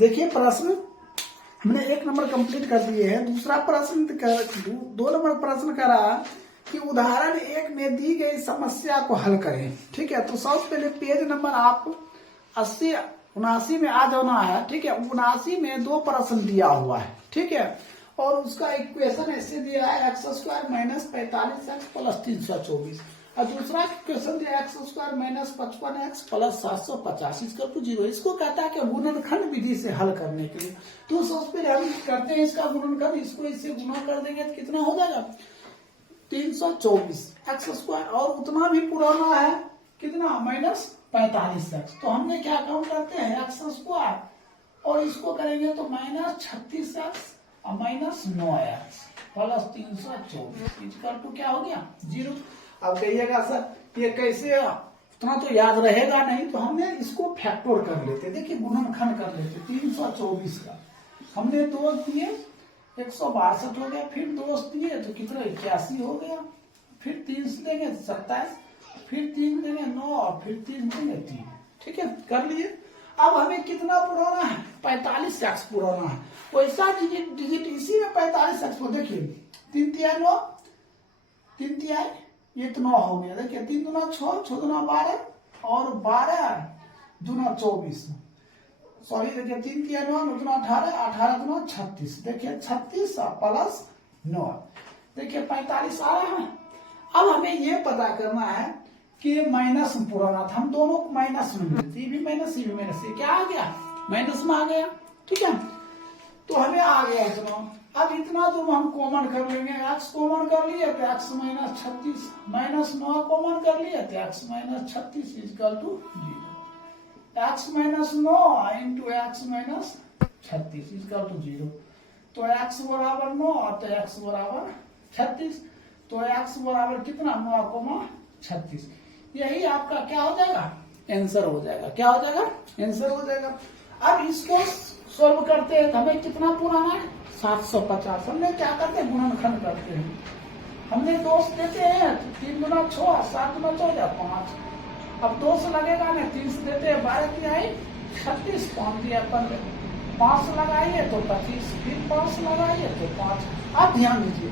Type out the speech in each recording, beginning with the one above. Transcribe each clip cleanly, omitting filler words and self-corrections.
देखिए प्रश्न हमने 1 नंबर कंप्लीट कर दिए हैं। दूसरा प्रश्न 2 नंबर प्रश्न करा कि उदाहरण 1 में दी गई समस्या को हल करें। ठीक है, तो सबसे पहले पेज नंबर आप 79 में आ जाना है। ठीक है, 79 में 2 प्रश्न दिया हुआ है। ठीक है, और उसका इक्वेशन ऐसे दिया है x² - 45x + 324 और दूसरा क्वेश्चन दिया x² - 55x + 750 इसका तो 0। इसको कहता है कि गुणनखंड विधि से हल करने के लिए। तो सबसे पहले हम करते हैं इसका गुणनखंड। इसको इससे गुना कर देंगे तो कितना हो जाएगा 324 x² और उतना भी पुराना है कितना -45x। तो हमने क्या काम करते हैं x² और इसको करेंगे तो -36x और -9x + 324 इक्वल टू क्या हो गया 0। अब कहिएगा सर ये कैसे उतना तो याद रहेगा नहीं, तो हमने इसको फैक्टर कर लेते। देखिए गुणनखंड कर लेते 324 का हमने 2 दिए 162 हो गया, फिर 2 दिए तो कितना 81 हो गया, फिर 3 देंगे 27, फिर 3 देंगे 9 और फिर 3 देंगे 3। ठीक है, कर लिए। अब हमें कितना पुराना है 45x पुराना है। वैसा डिजिट इसी में 45x को देखिए 3 तिहाई 9, 3 तिहाई ये तो 9 हो गया। देखिए 3 दूना 6, 6 दूना 12 और 12 दूना 24। सॉरी देखिए 3 तिहाई 9, 9 दूना 18, 18 दूना 36। देखिए 36 प्लस 9 देखिए 45 आ रहा है। अब हमें ये पता करना है कि माइनस पुराना था, हम दोनों माइनस में मिलते, ये भी माइनस ये भी माइनस, ये क्या आ गया माइनस में आ गया। ठीक है, तो हमें आ गया इतना। अब इतना तो हम कॉमन कर लेंगे, x कॉमन कर लिए तो x - 36 -9 कॉमन कर लिए तो x - 36 equal to 0। x - 9 into x - 36 equal to 0। तो x बराबर 9 तो x बराबर 36। तो x बराबर कितना 9,36। यही आपका क्या हो जाएगा आंसर हो जाएगा। क्या हो जाएगा आंसर हो जाएगा। अब इसको सोल्व करते हैं, हमें कितना पुराना है 750। हमने क्या करते हैं गुणनखंड करते हैं। हमने 2 देते हैं 3 दूना 6, 7 दूना 14 5। अब 2 से लगेगा ना 3 से देते हैं 12 तिहाई 36, 5 दिया 15, 5 लगाइए तो 25, फिर 5 लगाइए तो 5। अब ध्यान दीजिए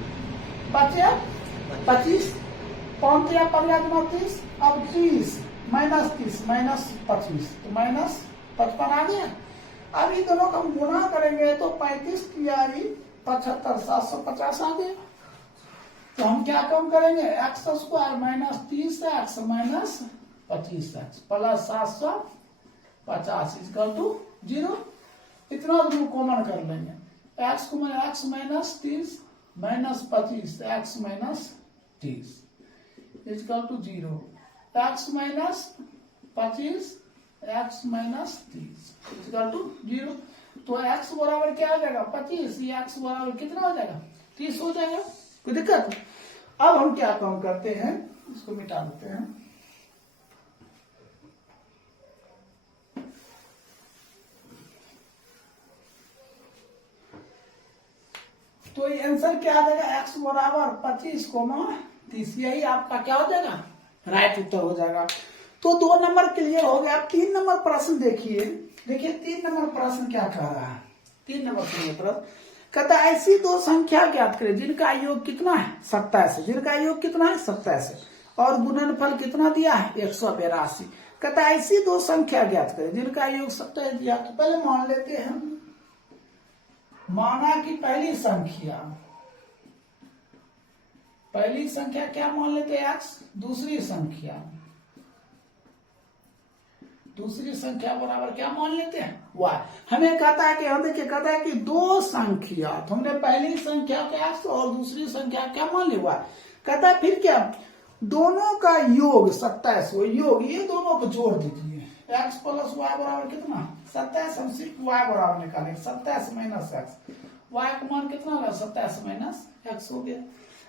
बचे 25, 5 दिया 15 दूना 30, अब 30 -30 -25 तो -55 आ गया। अब इन दोनों का गुना करेंगे तो 35 तिहाई 75 750 आ गया। तो हम क्या कम करेंगे x² - 30x - 25x + 750 equal to 0। इतना तो कॉमन कर लेंगे x को x - 30 - 25 x - 30 equal to 0। x - 25 x - 30 equal to 0। तो x बराबर क्या हो जाएगा 25, ये x बराबर कितना हो जाएगा 30 हो जाएगा। कोई दिक्कत। अब हम क्या काम करते हैं इसको मिटा देते हैं। तो ये आंसर क्या आ जाएगा x बराबर 25, 30। यही आपका क्या हो जाएगा राइट उत्तर हो जाएगा। तो 2 नंबर क्लियर हो गया। 3 नंबर प्रश्न देखिए। देखिए 3 नंबर प्रश्न क्या कह रहा है। 3 नंबर प्रश्न कहता है ऐसी 2 संख्या ज्ञात करें जिनका योग कितना है 27, जिनका योग कितना है 27 और गुणनफल कितना दिया है 182। कहता है ऐसी 2 संख्या ज्ञात करें जिनका योग 27 दिया। तो पहले मान लेते हैं, माना कि पहली संख्या क्या मान लेते हैं x, दूसरी संख्या बराबर क्या मान लेते हैं y। हमें कहता है कि हम देखिए कहता है कि 2 संख्या, तो हमने पहली संख्या को x और दूसरी संख्या क्या मान लिया y। कहता है फिर क्या दोनों का योग 27 हो, योग ये दोनों को जोड़ दीजिए x + y बराबर कितना 27। हम सिर्फ y बराबर निकालेंगे 27 - x, y का मान कितना होगा 27 - x हो गया।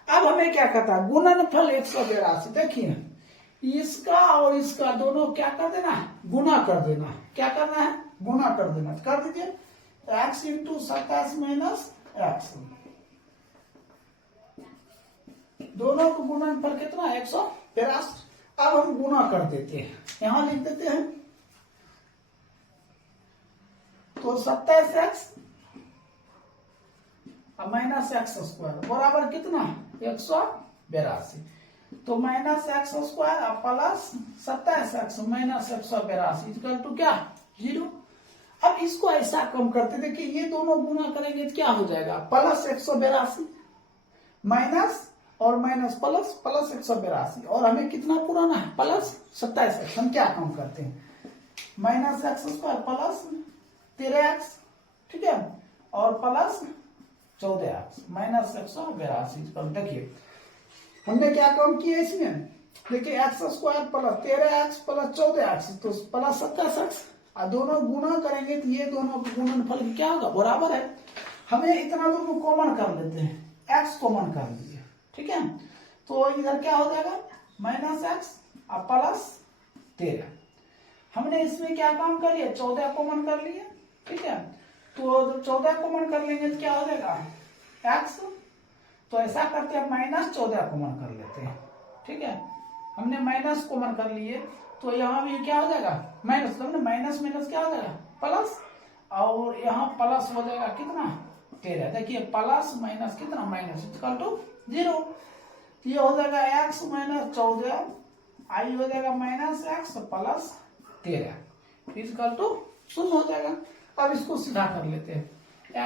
अब हमें क्या कहता है गुणनफल 182। देखिए इसका और इसका दोनों क्या कर देना है गुना कर देना। क्या करना है गुना कर देना। तो कर दीजिए x × 27 - x, दोनों को गुणनफल कितना 182। अब हम गुना कर देते हैं, यहां लिख देते हैं तो 27x माइनस एक्स स्क्वायर बराबर कितना 182। तो minus x square plus 27x minus 182 equal to क्या 0। अब इसको ऐसा कम करते देखिए, ये दोनों गुना करेंगे तो क्या हो जाएगा प्लस 182 माइनस और माइनस प्लस प्लस 182 और हमें कितना पुराना है प्लस 27x। हम क्या कम करते हैं minus x square plus 13x, ठीक है, और प्लस 14x माइनस 182। देखिए हमने क्या कम किया इसमें, देखिए x square plus 13x plus 14x तो प्लस 27x, और दोनों गुना करेंगे तो ये दोनों गुणनफल क्या होगा बराबर है। हमें इतना दोनों कॉमन कर लेते हैं, x कॉमन कर लीजिए, ठीक है। तो इधर क्या हो जाएगा माइनस एक्स और प्लस 13। हमने इसमें क्या काम कर लिया 14 कॉमन कर लिए, ठीक है। तो 14 कॉमन कर लेंगे तो क्या हो जाएगा x। तो ऐसा करते हैं माइनस 14 कॉमन कर लेते हैं, ठीक है। हमने माइनस कॉमन कर लिए तो यहाँ भी क्या हो जाएगा माइनस, तो हमने माइनस माइनस क्या हो जाएगा प्लस, और यहाँ प्लस हो जाएगा कितना 13। देखिए प्लस माइनस कितना माइनस इक्वल टू 0। ये हो जाएगा x माइनस 14 आई हो जाएगा minus x plus 13 equal to 0 हो जाएगा। अब इसको सीधा कर लेते हैं,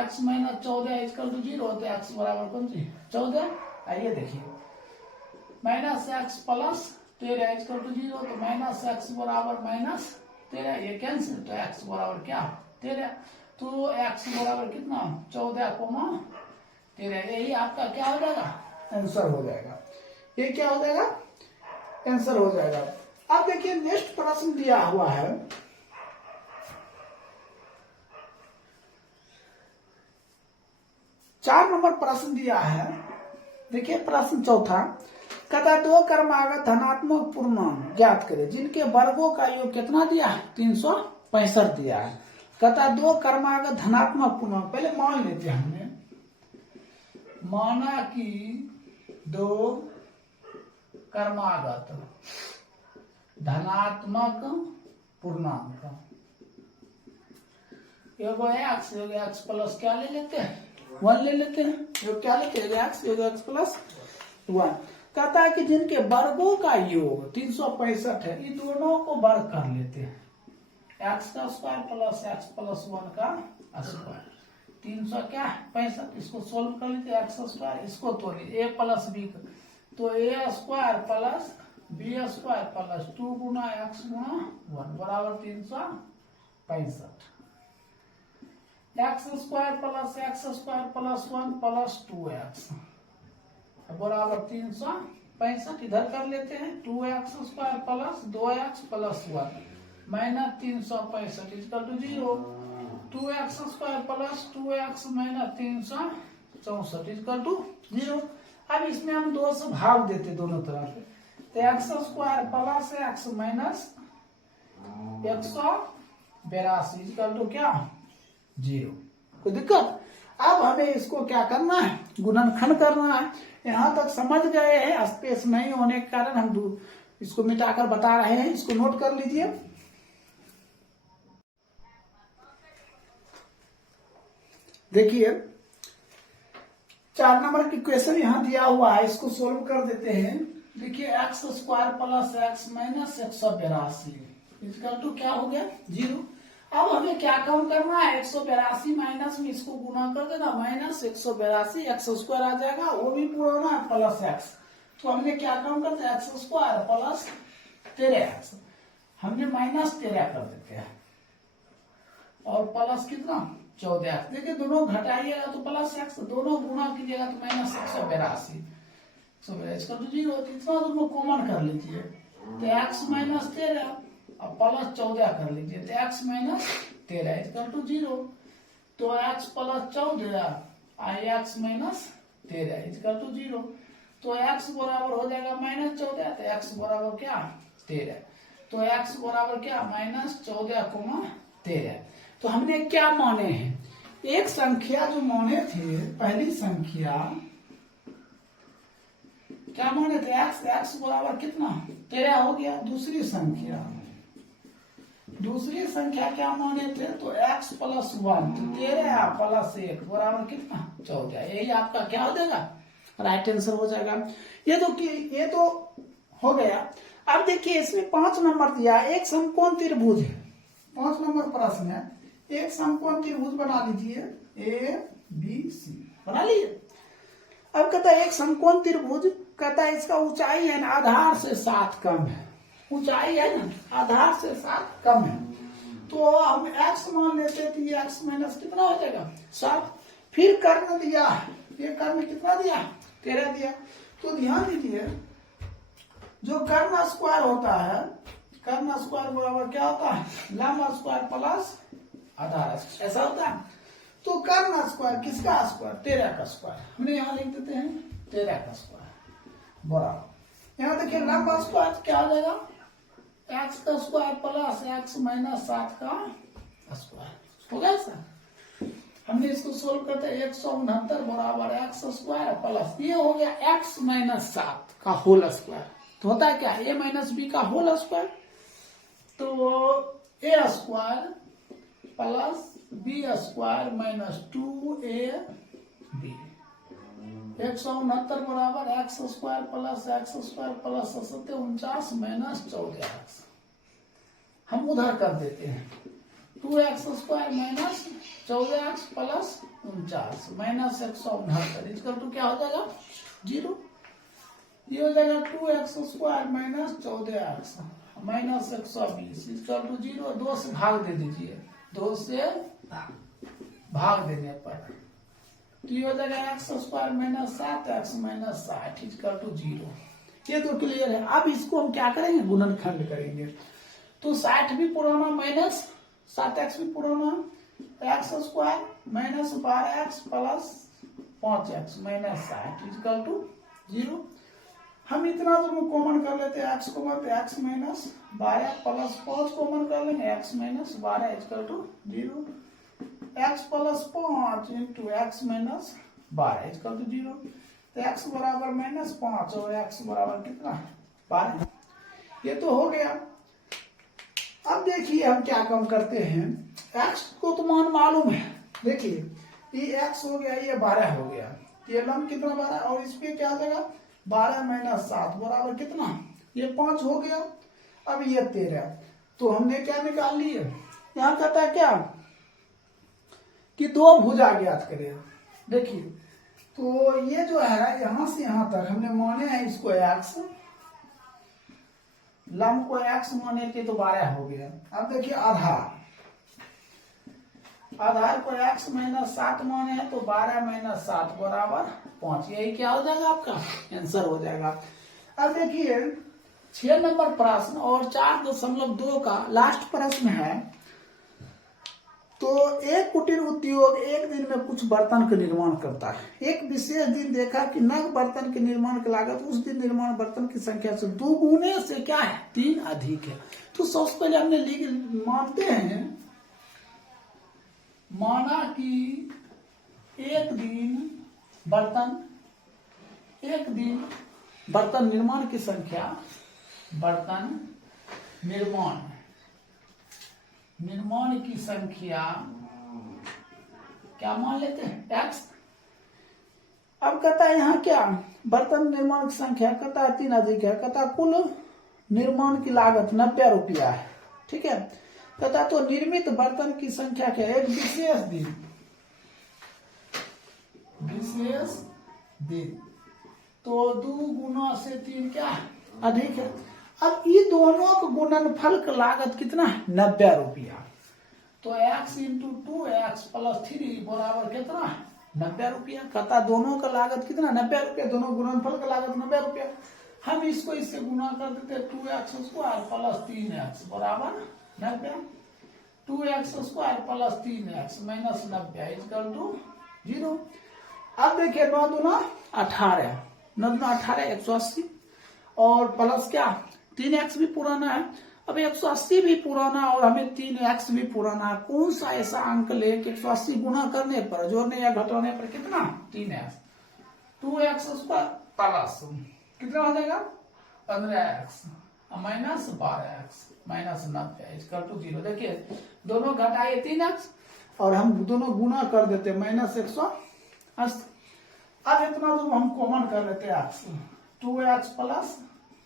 x माइनस 14 इक्वल टू 0 होता है, x बराबर कौन सी 14। आइए देखिए minus x plus 13 equal to 0, तो माइनस एक्स बराबर माइनस 13, ये कैंसिल, तो x बराबर क्या 13। तो x बराबर कितना 14,13, यही आपका क्या हो जाएगा आंसर हो जाएगा। ये क्या हो जाएगा आंसर हो जाएगा। अब देखिए नेक्स्ट प्रश्न दिया हुआ है, चार नंबर प्रश्न दिया है। देखिए प्रश्न चौथा, कथा दो क्रमागत धनात्मक पूर्णांक ज्ञात करें जिनके वर्गों का योग कितना दिया है 365 दिया है। कथा दो क्रमागत धनात्मक पूर्णांक, पहले मान लेते हैं, हमने माना कि दो क्रमागत धनात्मक पूर्णांक एगो एक्स प्लस क्या ले लेते हैं 1 ले लेते हैं, योग क्या लेते हैं एक्स प्लस 1। कहता है कि जिनके वर्गों का योग 365 है, इन दोनों को वर्ग कर लेते हैं, एक्स का स्क्वायर प्लस एक्स प्लस 1 का स्क्वायर 300 क्या 65। इसको सोल्व कर लेते एक्स स्क्वायर, इसको तोड़िए a प्लस बी, तो a square plus B square plus 2 गुना एक्स गुना 1 बराबर 365। X square plus 1 plus 2x बराबर 365। इधर कर लेते हैं 2x square plus 2x plus 1 minus 365 equal to 0। 2x square plus 2x minus 364 equal to 0। अब इसमें हम 2 से भाग देते दोनों तरफ, तो x square plus x minus 182 equal to क्या 0। कोई दिक्कत। अब हमें इसको क्या करना है गुणनखंड करना है। यहां तक समझ गए हैं, स्पेस नहीं होने के कारण हम इसको मिटाकर बता रहे हैं, इसको नोट कर लीजिए। देखिए 4 नंबर की क्वेश्चन यहां दिया हुआ है, इसको सोल्व कर देते हैं। देखिए x square plus x minus 182 equal to क्या हो गया 0। अब हमें क्या काम करना है 182 माइनस में इसको गुना कर देना, माइनस 182 एक्स स्क्वायर आ जाएगा, वो भी पुराना है प्लस एक्स। तो हमने क्या काम करते हैं एक्स स्क्वायर प्लस 13x, हमने माइनस 13 कर देते हैं, और प्लस कितना 14। देखिए दोनों घटाइएगा तो प्लस एक्स, दोनों गुना कीजिएगा तो माइनस 182 इसका तो 0। इतना दोनों कॉमन कर लीजिए, तो एक्स माइनस 13 अब प्लस 14 कर लीजिए, तो x माइनस 13 इक्वल टू 0। तो x प्लस 14 आई x माइनस 13 इक्वल टू 0। तो x बराबर हो जाएगा माइनस 14, तो x बराबर क्या 13। तो x बराबर क्या माइनस 14,13। तो हमने क्या माने हैं, एक संख्या जो माने थे, पहली संख्या क्या माने थे x बराबर कितना 13 हो गया। दूसरी संख्या दूसरी संख्या क्या माने थे, तो x प्लस 1, तो 13 प्लस 1 बराबर कितना 14। यही आपका क्या हो जाएगा, राइट आंसर हो जाएगा। ये तो हो गया। अब देखिए इसमें 5 नंबर दिया, एक समकोण त्रिभुज है, 5 नंबर प्रश्न है, एक समकोण त्रिभुज बना लीजिए, ABC बना लीजिए। अब कहता है एक समकोण त्रिभुज, कहता है इसका ऊंचाई है ना आधार से 7 कम है, ऊंचाई है ना आधार से 7 कम है, तो हम x मान लेते थे, ये x माइनस कितना हो जाएगा 7। फिर कर्ण दिया, ये कर्ण कितना दिया 13 दिया। तो ध्यान दीजिए जो कर्ण स्क्वायर होता है, कर्ण स्क्वायर बराबर क्या होता है, लंब स्क्वायर प्लस आधार, ऐसा होता है। तो कर्ण स्क्वायर किसका स्क्वायर, 13 का स्क्वायर, हमने यहाँ लिख देते हैं 13 का स्क्वायर बराबर, यहाँ देखिए लंब स्क्वायर क्या हो जाएगा, x का स्क्वायर प्लस x माइनस 7 का स्क्वायर हो गया सर। हमने इसको सोल्व करते हैं, 169 बराबर x स्क्वायर प्लस ये हो गया x माइनस 7 का होल स्क्वायर, तो होता है क्या a माइनस बी का होल स्क्वायर, तो a square plus B square minus 2ab, 169 बराबर x square plus x square plus 49 minus 14x, हम उधर कर देते हैं, 2x square minus 14x plus 49 minus 169 इसका तो क्या हो जाएगा 0, ये हो जाएगा 2x square minus 14x minus 120 इसका तो 0, 2 से भाग दे दीजिए, 2 से भाग देने पर तो ये हो जाएगा x square minus 7x minus 60 equal to 0। ये तो क्लियर है। अब इसको हम क्या करेंगे, गुणनखंड करेंगे, तो 60 भी पुराना माइनस 7x भी पुराना, x square minus 12x plus 5x minus 60 equal to 0। हम इतना दोनों कॉमन कर लेते हैं, एक्स कॉमन तो एक्स माइनस 12 प्लस 5 कॉमन कर लेंगे, x minus 12 equal to 0, x plus 5 into x minus 12 equal to 0, तो x बराबर माइनस 5 और x बराबर कितना 12, ये तो हो गया। अब देखिए हम क्या काम करते हैं, x को तो मान मालूम है, देखिए ये x हो गया, ये 12 हो गया, ये लंब कितना 12 और इस पे क्या आ जाएगा 12 माइनस 7 बराबर कितना, ये 5 हो गया। अब ये 13, तो हमने क्या निकाल लिए, यहाँ कहता है क्या कि 2 भुजा ज्ञात करें। देखिए तो ये जो है यहां से यहां तक हमने माने हैं इसको x, लंब को x माने थे तो 12 हो गया। अब देखिए आधार को x माइनस 7 माने हैं तो 12 माइनस 7 बराबर 5, यही क्या हो जाएगा आपका आंसर हो जाएगा। अब देखिए 6 नंबर प्रश्न और 4.2 का लास्ट प्रश्न है, तो एक कुटीर उद्योग एक दिन में कुछ बर्तन का निर्माण करता है। एक विशेष दिन देखा कि नग बर्तन के निर्माण की लागत उस दिन निर्माण बर्तन की संख्या से 2 गुने से क्या है 3 अधिक है। तो सबसे पहले हमने मानते हैं, माना कि एक दिन बर्तन निर्माण की संख्या, बर्तन निर्माण की संख्या क्या मान लेते हैं x। अब कहता है यहाँ क्या, बर्तन निर्माण की संख्या कहता है 3 अधिक है, कहता कुल निर्माण की लागत 90 रुपया है, ठीक है। कहता तो निर्मित बर्तन की संख्या क्या है, एक विशेष दिन तो 2 गुना से 3 क्या अधिक है। अब ये दोनों का गुणनफल का लागत कितना है 90 रुपया, तो x इंटू 2x प्लस 3 बराबर कितना है 90 रुपया। कहता दोनों का लागत कितना 90 रुपया, दोनों गुणनफल का लागत 90 रुपया। हम इसको इससे गुना कर देते 2x स्क्वायर प्लस 3x बराबर 90, 2x square plus 3x minus 90 equal to 0। अब देखिए 9 दूना 18, 9 दूना 18 180 और प्लस क्या 3x भी पुराना है, अब 180 भी पुराना और हमें 3x भी पुराना है। कौन सा ऐसा अंक ले कि 180 गुना करने पर, जोड़ने या घटाने पर कितना 3x, 2x स्क्वायर प्लस कितना हो जाएगा 15x minus 12x minus 90 equal to 0। देखिए दोनों घटाइए 3x और हम दोनों गुना कर देते हैं माइनस 180। अब इतना तो हम कॉमन कर लेते हैं x, 2x प्लस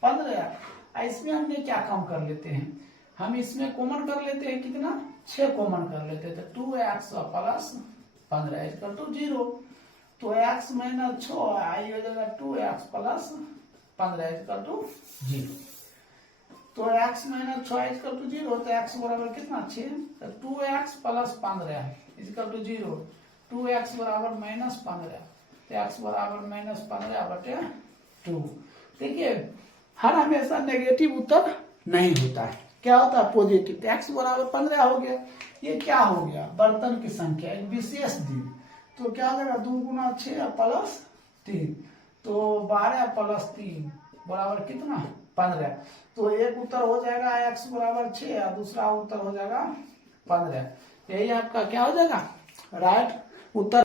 15। इसमें हमने क्या कम कर लेते हैं, हम इसमें कॉमन कर लेते हैं कितना, 6 कॉमन कर लेते हैं तो 2x प्लस 15 इक्वल टू 0। तो x माइनस 6 आई हो जाएगा 2x प्लस 15 इक्वल टू 0। तो x माइनस 6 इक्वल टू 0 तो x बराबर कितना 6, तो 2x plus 15 equal to 0। 2x बराबर माइनस 15 तो x बराबर माइनस 15 बटे 2। देखिए हर हमेशा नेगेटिव उत्तर नहीं होता है, क्या होता है पॉजिटिव। तो x बराबर 15 हो गया, ये क्या हो गया बर्तन की संख्या एक विशेष दिन। तो क्या हो जाएगा 2 गुना 6 प्लस 3 तो 12 प्लस 3 बराबर कितना 15। तो एक उत्तर हो जाएगा x बराबर 6 और दूसरा उत्तर हो जाएगा 15। यही आपका क्या हो जाएगा राइट उत्तर।